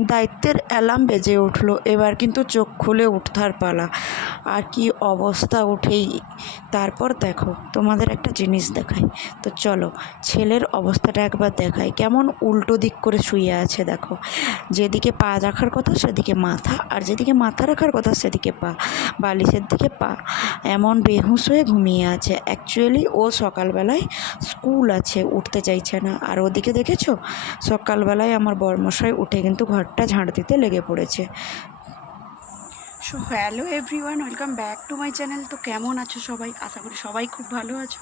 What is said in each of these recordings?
দায়িত্বের অ্যালার্ম বেজে উঠল। এবার কিন্তু চোখ খুলে উঠতার পালা। আর কি অবস্থা উঠেই তারপর দেখো, তোমাদের একটা জিনিস দেখাই। তো চলো, ছেলের অবস্থাটা একবার দেখাই। কেমন উল্টো দিক করে শুয়ে আছে দেখো। যেদিকে পা রাখার কথা সেদিকে মাথা, আর যেদিকে মাথা রাখার কথা সেদিকে পা। বালিশের দিকে পা। এমন বেহুশ হয়ে ঘুমিয়ে আছে। অ্যাকচুয়ালি ও সকালবেলায় স্কুল আছে, উঠতে চাইছে না। আর ওদিকে দেখেছ? সকালবেলায় আমার বরমশাই উঠে কিন্তু ঘরটা ঝাড় দিতে লেগে পড়েছে। So hello everyone welcome back to my channel তো কেমন আছো সবাই? আশা করি সবাই খুব ভালো আছো।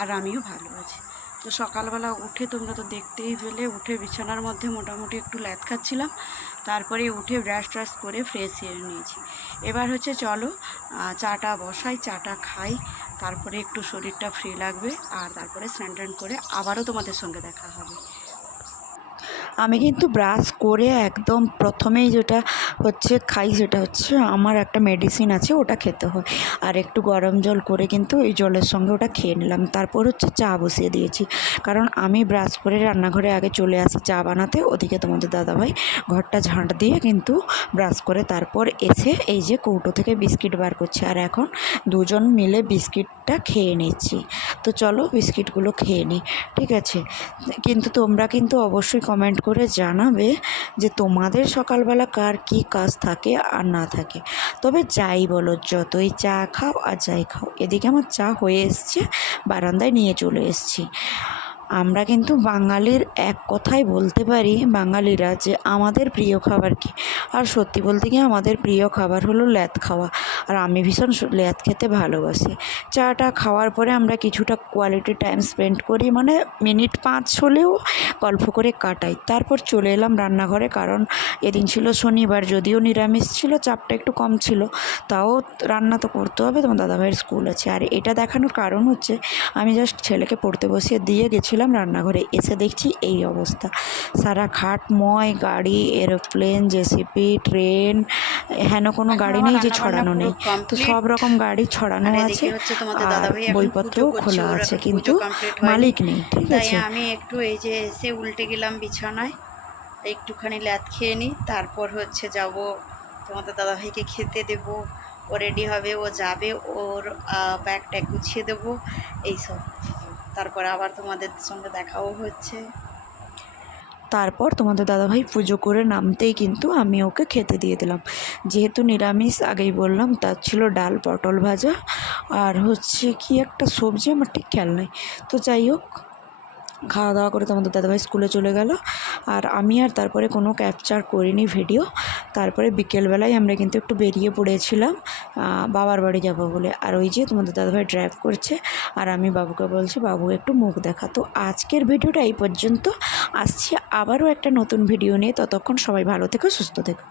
আর আমিও ভালো আছি। তো সকালবেলা উঠে তোমরা তো দেখতেই পেলে, উঠে বিছানার মধ্যে মোটামুটি একটু ল্যাদ খাচ্ছিলাম। তারপরে উঠে ব্রাশ ট্রাশ করে ফ্রেশ হয়ে নিয়েছি। এবার হচ্ছে চলো চাটা বসাই, চাটা খাই। তারপরে একটু শরীরটা ফ্রি লাগবে। আর তারপরে স্নান করে আবারও তোমাদের সঙ্গে দেখা হবে। আমি কিন্তু ব্রাশ করে একদম প্রথমেই যেটা হচ্ছে খাই সেটা হচ্ছে আমার একটা মেডিসিন আছে, ওটা খেতে হয়। আর একটু গরম জল করে কিন্তু এই জলের সঙ্গে ওটা খেয়ে নিলাম। তারপর হচ্ছে চা বসিয়ে দিয়েছি। কারণ আমি ব্রাশ করে রান্নাঘরে আগে চলে আসি চা বানাতে, ওদিকে তোমাদের দাদাভাই ঘরটা ঝাঁট দিয়ে কিন্তু ব্রাশ করে তারপর এসে এই যে কৌটো থেকে বিস্কিট বার করছে। আর এখন দুজন মিলে বিস্কিটটা খেয়ে নিচ্ছি। তো চলো বিস্কিটগুলো খেয়ে নিই, ঠিক আছে? কিন্তু তোমরা কিন্তু অবশ্যই কমেন্ট করে জানাবে যে তোমাদের সকালবেলা কার কী কাজ থাকে আর না থাকে। তবে যাই বলো, যতই চা খাও আর যাই খাও, এদিকে আমার চা হয়ে এসছে, বারান্দায় নিয়ে চলে এসছি। আমরা কিন্তু বাঙালির এক কথাই বলতে পারি, বাঙালিরা যে আমাদের প্রিয় খাবার কি? আর সত্যি বলতে গিয়ে আমাদের প্রিয় খাবার হলো ল্যাদ খাওয়া। আর আমি ভীষণ ল্যাদ খেতে ভালোবাসি। চাটা খাওয়ার পরে আমরা কিছুটা কোয়ালিটি টাইম স্পেন্ড করি মানে মিনিট পাঁচ হলেও গল্প করে কাটাই। তারপর চলে এলাম রান্নাঘরে কারণ এদিন ছিল শনিবার যদিও নিরামিষ ছিল চাপটা একটু কম ছিল। তাও রান্না তো করতে হবে তোমার দাদাভাইয়ের স্কুল আছে। আর এটা দেখানোর কারণ হচ্ছে আমি জাস্ট ছেলেকে পড়তে বসিয়ে দিয়ে গেছিলাম রান্নাঘরে এসে দেখছি এই অবস্থা। সারা খাটময় গাড়ি এরোপ্লেন জেসিপি ট্রেন হেন কোনো গাড়ি নেই যে ছড়ানো নেই। তো সব রকম গাড়ি ছড়ানো আছে। এদিকে তোমাদের আর বইপত্রও খোলা আছে কিন্তু। মালিক নেই ঠিক তাই আছে। আমি একটু এই যে এসে উল্টে গেলাম বিছানায় একটুখানি ল্যাদ খেয়ে নিই তারপর হচ্ছে যাব তোমাদের দাদাভাইকে খেতে দেব ও রেডি হবে ও যাবে ওর ব্যাগ ট্যাগ গুছিয়ে দেবো এইসব তারপর আবার তোমাদের সঙ্গে দেখাও হচ্ছে। তারপর তোমাদের দাদাভাই পুজো করে নামতেই কিন্তু আমি ওকে খেতে দিয়ে দিলাম। যেহেতু নিরামিষ, আগেই বললাম, তার ছিল ডাল, পটল ভাজা, আর হচ্ছে কি একটা সবজি, আমার ঠিক খেয়াল নেই। তো যাই হোক খাওয়া দাওয়া করে তোমাদের দাদাভাই স্কুলে চলে গেল। আর আমি আর তারপরে কোনো ক্যাপচার করিনি ভিডিও তারপরে বিকেলবেলায় আমরা কিন্তু একটু বেরিয়ে পড়েছিলাম বাবার বাড়ি যাব বলে। আর ওই যে তোমাদের দাদাভাই ড্রাইভ করছে, আর আমি বাবুকে বলছি, বাবু, একটু মুখ দেখা। তো আজকের ভিডিওটা এই পর্যন্ত। আসছি আবারও একটা নতুন ভিডিও নিয়ে। ততক্ষণ সবাই ভালো থেকো, সুস্থ থেকো।